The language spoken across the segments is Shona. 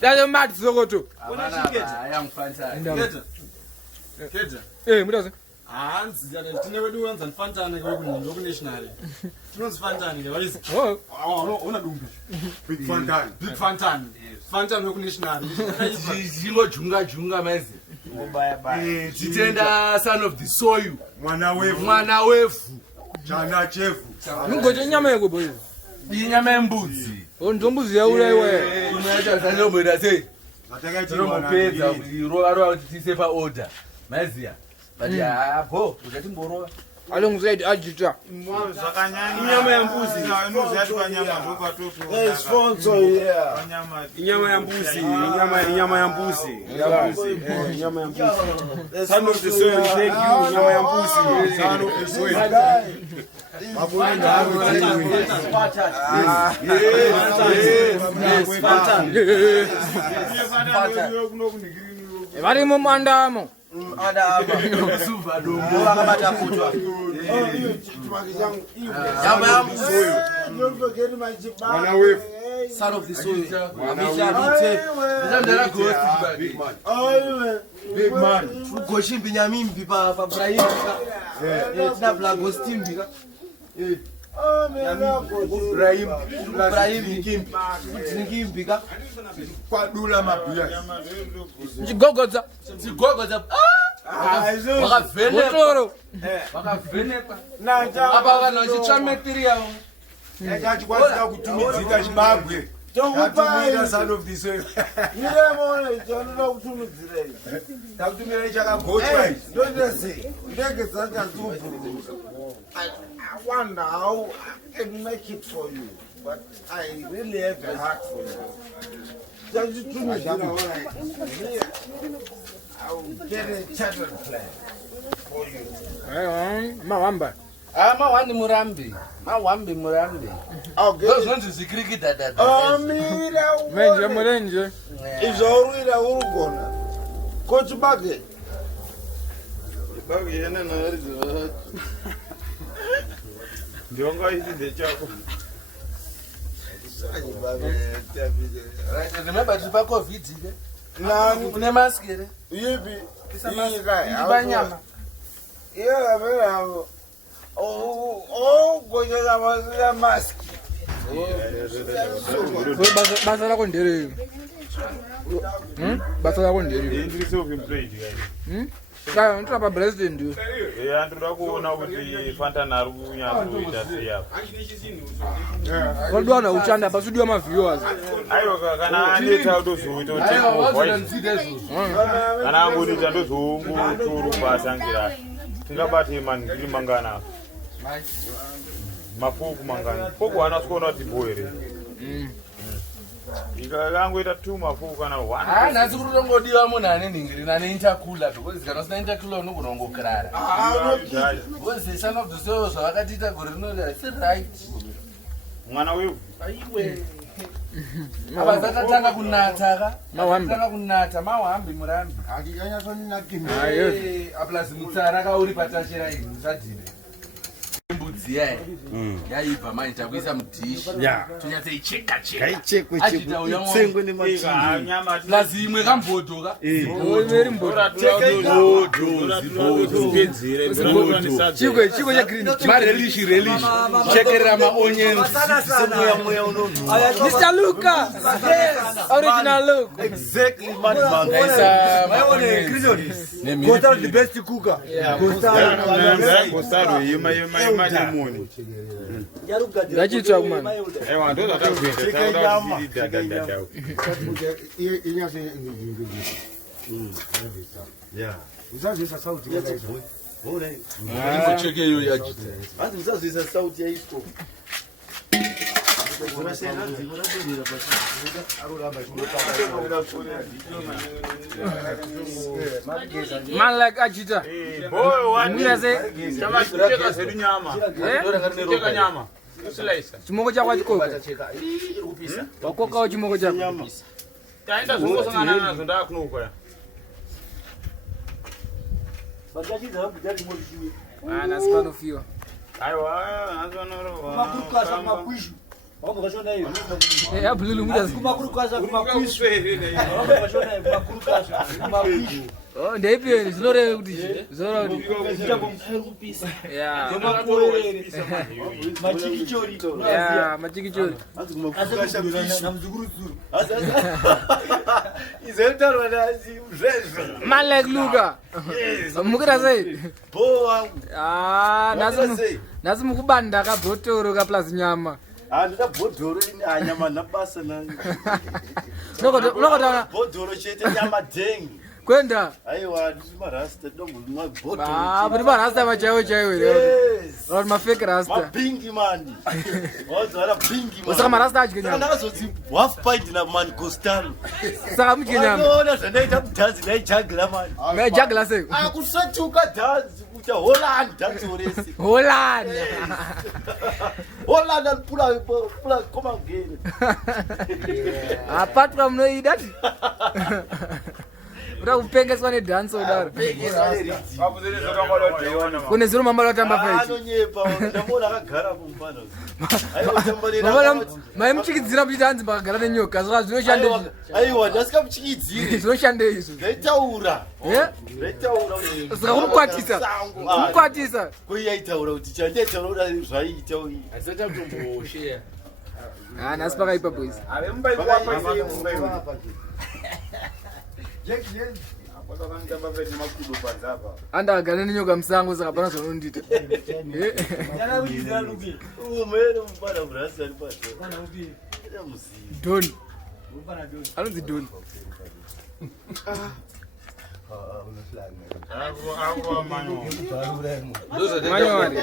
Dale mati zokoto. Mudazi. Hanzi yana tine wedu wanza nifantane kweku national. Tinozifantane ke wayizi. Oh, una dumbi. Big Fantani. Big Fantane. Fantane kweku national. Jingo junga mezi. Titenda son of the soil. Mwana wefu. Chana chefu. Ngoje nyama yako boy. Inyama yembuzi. Ndombuzi ya ule wewe. Unaita zanyo mweda sei. Nataka Tinopedza roa tise pa order. Mazia. But hapo ukatimboroa. Alongside Ajita. Inyama ya mbuzi. Inozi kwa nyama ndoko watoto. Hey, sponsor here. Inyama ya mbuzi. Inyama ya mbuzi. Inyama ya mbuzi. Son of the soil, thank you. Inyama ya mbuzi. Son of the soil. Vari mumandamo. Suva dombo akabata kutwa. Nyama ya mbuzi. Don't forget my chipmunk. Mwana wefu. Son of the soil. Ndara ghost Big man. Big man. Ugoshi mbinyamimbi pa Ibrahim. Tina bla ghostimbi. Oh, man. Ibrahim Nkimbi ka. Kwa dula mapia. Njigogodza. Sigogodza. Motoro. Wakavenepa. Apa kana chichametiri yawo. Yachi kwazika kutumidzika chibagwe. Tatumira son of the soil. Yemona ichonda kutumidzirei. Tatumira chakagochwa ichi. Don't say. Ndege dzanga dzubhu. I wonder how I can make it for you, but I really have a heart for you. Just to me, I will get a chartered plan for you. Mawamba. Mawandi murambi. Okay. Zonzi zikriki dada. Mira, Menje. izorwira urugona. Coach Bage. Bagi yana na rizo. Ndionga hizi ndechako. Remember tipa COVID ke? Nani? Une mask ere? Yipi? Ibanyama. Yeah, mira. Oh, goja la mask. Basa lako ndere. Basa lako ndere. Ndiri self employed guys. Kaya ntrapa president ndio. Ndoda kuona kuti Fantane ari kunyama kuita siya. Kodwana uchanda basudiwa ma viewers. Ayo kana aneta utozoita take over. Kana angoni tandozombo turu pasangira. Tingabate man ndiri mangana. Mafuku mangana. Poko anasukona kuti boere. Ikangoita 2 mafuku kana 1. Nasi kurongodiwa munhu ane ningiri nane intercooler because kana usina intercooler unogona because son of the soil zvavakatiita gore rinoda si right. Mwana wewe. Aiwe. Apa dzakatanga kunata ka? Dzakatanga kunata mawambi murambi. Akikanya soninakimi. Ayo. Aplazi mutsara kauri patachera iyi musadhire. Mbudzi yayi. Yaibva mai takuisa mudish. Tunyatse icheka. Kaichekwe chekwe. Tsengwe nemachini. Plazi imwe kambodoka. Oyeri mbora. Chikwe cha green. Relish. Chekerera ma onions. Moya unono. Mr. Luca. Yes. Original look. Exactly, man. Gostaro the best cooker. Gostaro yema demoni. Ngachitsva kumana. Ewa ndo zatakuita taura dada. Yeah. Uzazisa sauti kama hizo. Bora. Cheke hiyo ya jita. Hadi uzazisa sauti ya hizo. Man like Ajita. Boy wani Miraze. chama cheka zedu nyama. Cheka nyama. Slice. Chimoko chako chikoko. Wakoka chimoko chako. Taenda zungosangana nazo ndakunokoya. Nasipa nofiwa. Aiwa, nazvanoro. Makuka sama kwishu. Abululu mudazi. Oh, ndeipi zvinore kuti zvinore kuti. Yeah. Yeah, machikichori. Man like Luga. Mukira sei? Ah, nazi mukubanda kabhotoro ka plus nyama. Andika bhodhoro ini anyama nabasa nani. Nokota Bhodhoro chete nyama dengi. kwenda. Aiwa ndisi marasta dombo mwa bhodhoro. Ah, but marasta machayo chayo. Yes. Or ma fake rasta. Mapingi mani. Wazara pingi mani. Usaka marasta achikenya. Ndakazoti half pint na man Costello. Saka mukenya. Unaona zvanaita kudhanzi na jagla mani. Me jagla sei. Akusachuka dhanzi kuita Holland dhanzi oresi. Holland. Holland alipula koma ngene. Apart from no idati. Ura kupengeswa nedance udaro. Kune zero mama latamba fight. Anonyepa ndamona akagara kumpana. Mai muchikidzira kuti dance bakagara nenyoka zva zvinoshanda. Aiwa ndasika muchikidzira. Zvinoshanda izvo. Ndaitaura. Ndaitaura. Saka kumkwatisa. Kumkwatisa. Kuyaitaura kuti chandaitaura kuti zvaita uyi. Asata kutomboshare. Ah, nasi pakaipa boys. Anda agane nenyoka musango saka pana zvanondita. Don. Anonzi Don. Manyowari.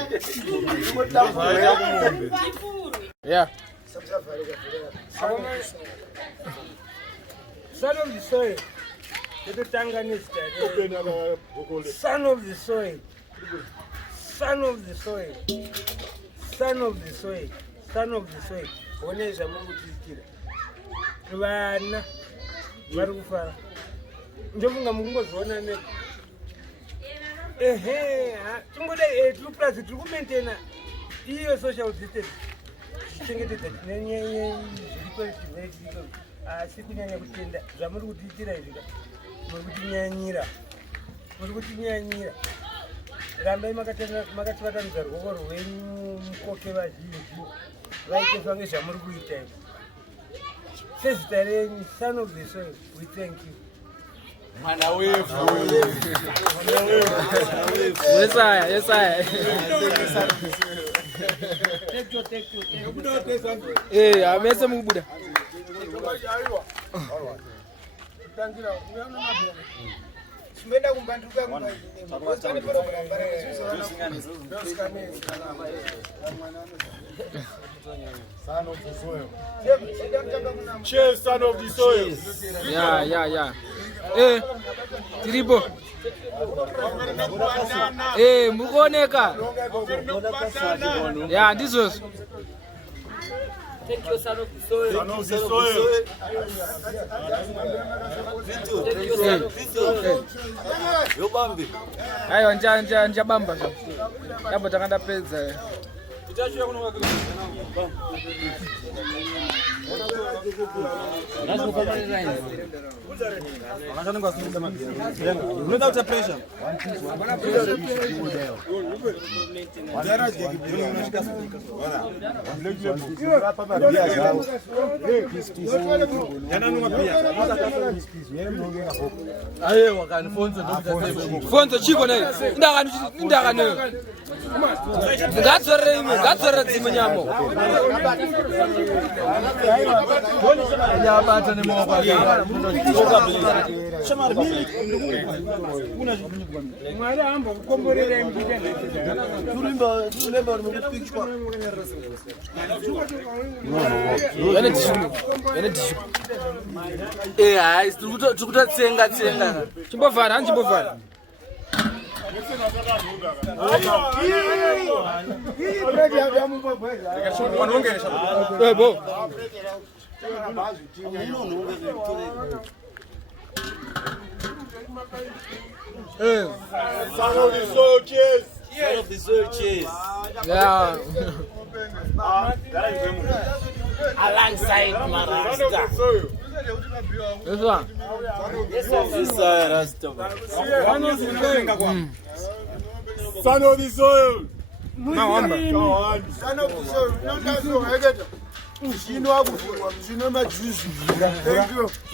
Yeah. Son of the soil. Son of the soil. Son of the soil. Son of the soil. Son of the soil. Oneza Mungu tikira. Vana vari kufara. Ndofunga mungozviona ne. Tingoda plus tiri kumaintaina iyo social distance. Chengetedza nenyaya zviripo asi kunyanya kutenda zvamuri kutiitira izvi muri kutinyanyira rambai makativatanidza ruoko rwenyu mukoke vazhinji vaiteswa ngezvamuri kuita izvi sezita renyu son of the soil we thank you Mwana wefu. Yesaya, Yesaya. Amese mubuda. Simenda kumbanduka Cheers, son of the soil. Yeah. Tiribo. Mukoneka. Yeah, this was. Take your son of the soil. Son of the soil. Take your son of the soil. Yobambi. Ayo njabamba. Yabo takanda pedza. Fonzo chiko naye. Ndaka naye. Ngadzorera dzimwe nyamo. Nyabata ni mwa kwa Mwari amba kukomborera mjitenda. Tulimba nimekupikwa. Yana tishumu. Hai, tikutotsenga. Chimbovhara, hanchimbovhara. Bo. Son of the soil, cheers. Son of the soil, cheers. Yeah. alongside Marasta. This one. Son of the soil. Son of the soil.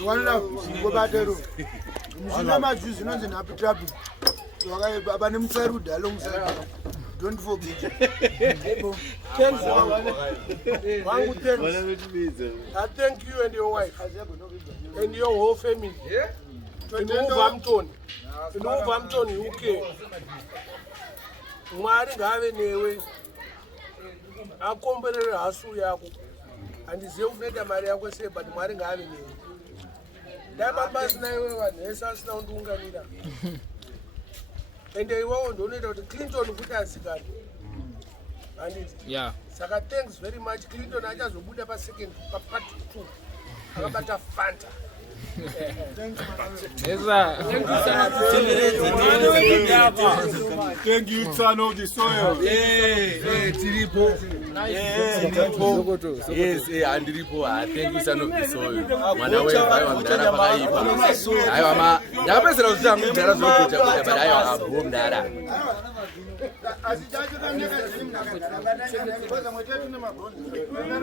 One love. Go back there. Don't forget. I thank you and your wife and your whole family. In Wolverhampton, UK. Mwari ngave newe akomberere hasu yako handizive kunoita mari yako sei but Mwari ngave newe ndabamba asina iwe vanhu vese asina kundiunganira ende iwewo ndounoita kuti Clinton kuti azikanwe handiti saka thanks very much. Clinton achazobuda pasecond part 2 akabata Fanta. Thank you, son of the soil. Tiripo. Yes, andiripo. Thank you, son of the soil. Mwana wewe mdara pakaipa. Hayo ama yapesera uzangu mdara zokuja kuja but hayo abo mdara.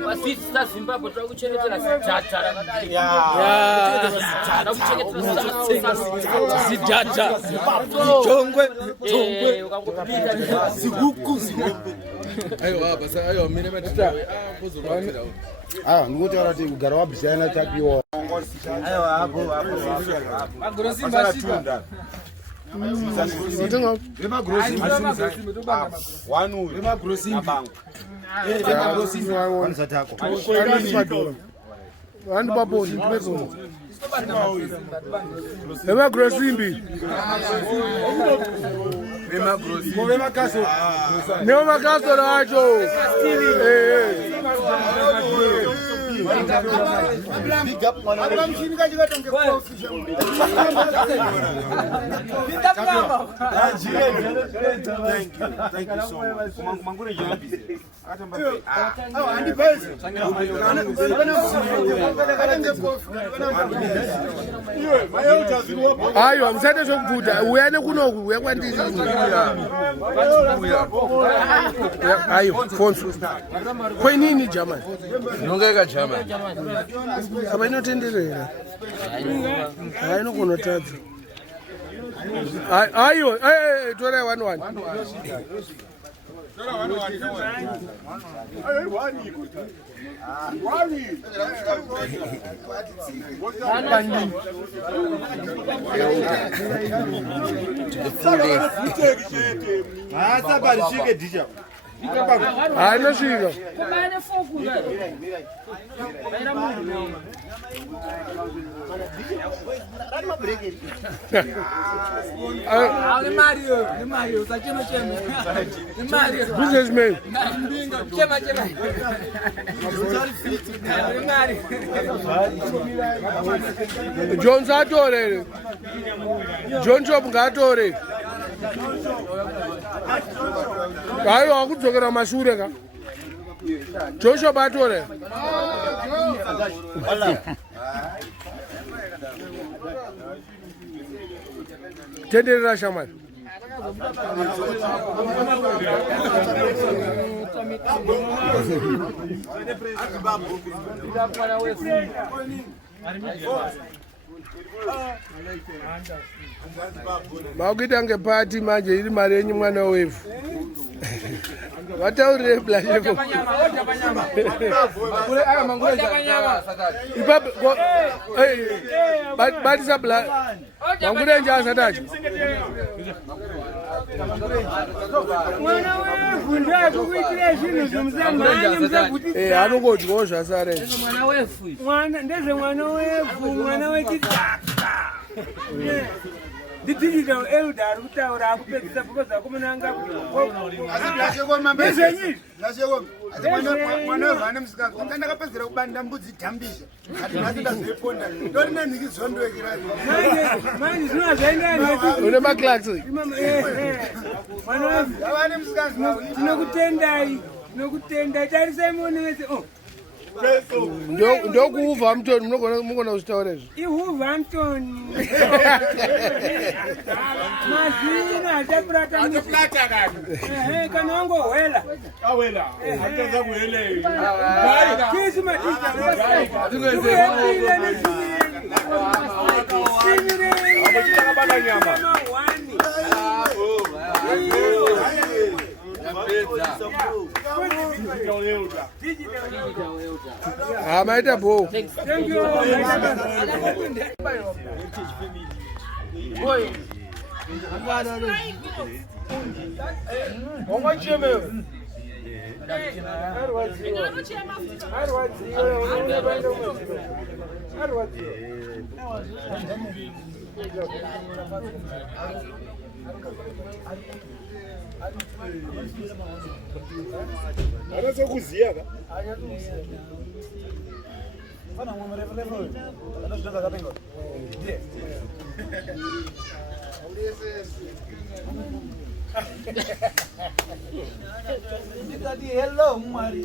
Wasita Zimbabwe twakuchengetera sijata. Sijata. Chongwe. Ziguku. Ayo hapa sasa ayo mimi nimetata. Ngokuti kuti kugara wabhisana tapiwa. Ayo hapo. Magrosi mbashika. Ayo amsete sokubuda uyane kunoku uyakwandisi ayo phone kwenini German Nongeka German abanotenderera hayi nokunotadza ayo tora 11 anosvika businessman Jones atore John Job ngatore hayo akudzokera mashure ka Joshua batore tenderera shamani makuita ngepati manje iri mari yenyu mwana wefu vataurire blashepo batisa mangurenje asatacho mwana wefu ndakukuitira zvinhu zvomusamhani anongodyawo zvasare ndezve mwana wefu mwana wechidhaka ndidigital elder ari kutaura akupedzisa bhuko zvako munanga nezvenyizvi mwana wevane musikazi ndakapedzera kubanda mbudzi dhambisha ati nhasi ndazoiponda ndori nenhiki zvondoekirari manje zvinova zvaindaa une maclax mwana wefu avane musikazi tinokutendai tarisai muone wese ndokuva mutoni munogona kuzvitaura izvo iWolverhampton mazino achapurata kana wangohwela Hataza kuelewi. kisi madista maita bo Anazokuziya ka? Hello, Mari.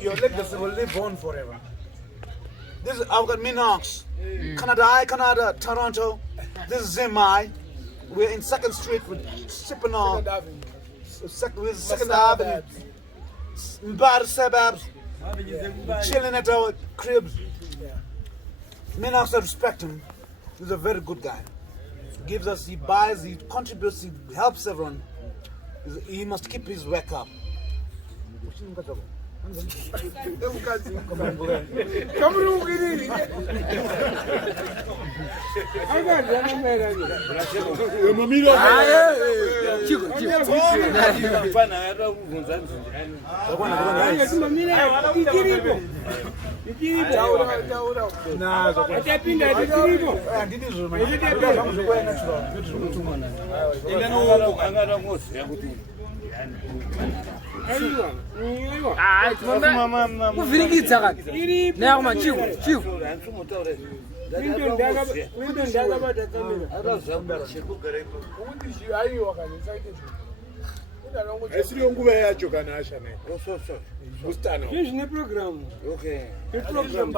Your legacy will live on forever. This is, I've got Minox, Canada, Toronto. This is Zimai. We're in 2nd Street with sipping on Second Avenue, Mbar suburbs, chilling at our cribs. Minox, I respect him. He's a very good guy. Gives us, he buys, he contributes, he helps everyone. He must keep his work up. kuvhiringidza kati nayakuma chiu Esiriyo nguva yacho kana ashana. Bustano. Zvine program. Okay. Program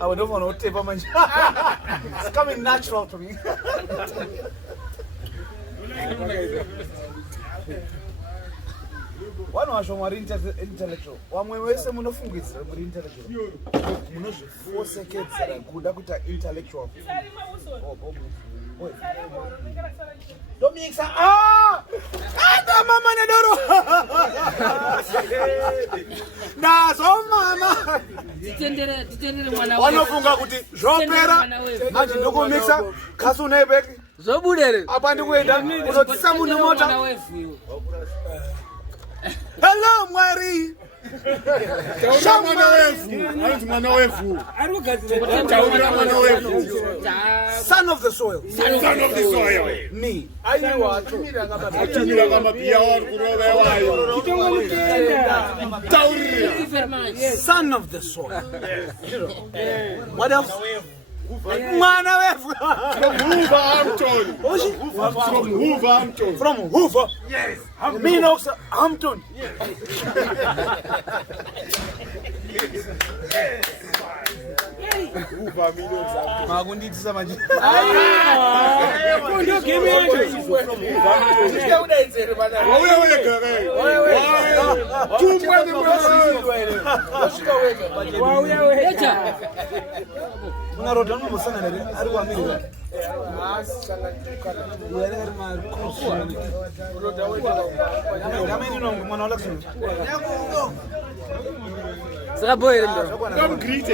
I don't want to tape my it's coming natural to me. One was from intellectual. One way we say munofungidzira muri intellectual. Munozvi 4 seconds kuda kuita intellectual. Don't mix up. Ada mama nedoro. Nazo mama. Titendere mwana wewe. Wanofunga kuti zvopera. Manje ndoko mixa kasu nebek. Zobudere. Apa ndikuenda unotisa munhu mota. Hello Mwari. Mwana wefu. Anzi mwana wefu. Taura mwana wefu. Son of the soil. Son of the soil. Me. Aiwa atumira kama pia wari kurova wayo. Taura. Son of the soil. What else? Mwana wefu. From Wolverhampton. From Wolverhampton. From Hoover. Yes. Me no Hampton. Magunditisa manje. Kondo game yacho. Ndika udaitsere bana. Wewe gare. Tumwe ni mwana. Washika wega. Wauya wecha. Una roda no musanga nere ari kwa miri. Yere ma cruise. Roda wega. Kama ni no mwana wala kusema. Saka boy ndo. Come greet.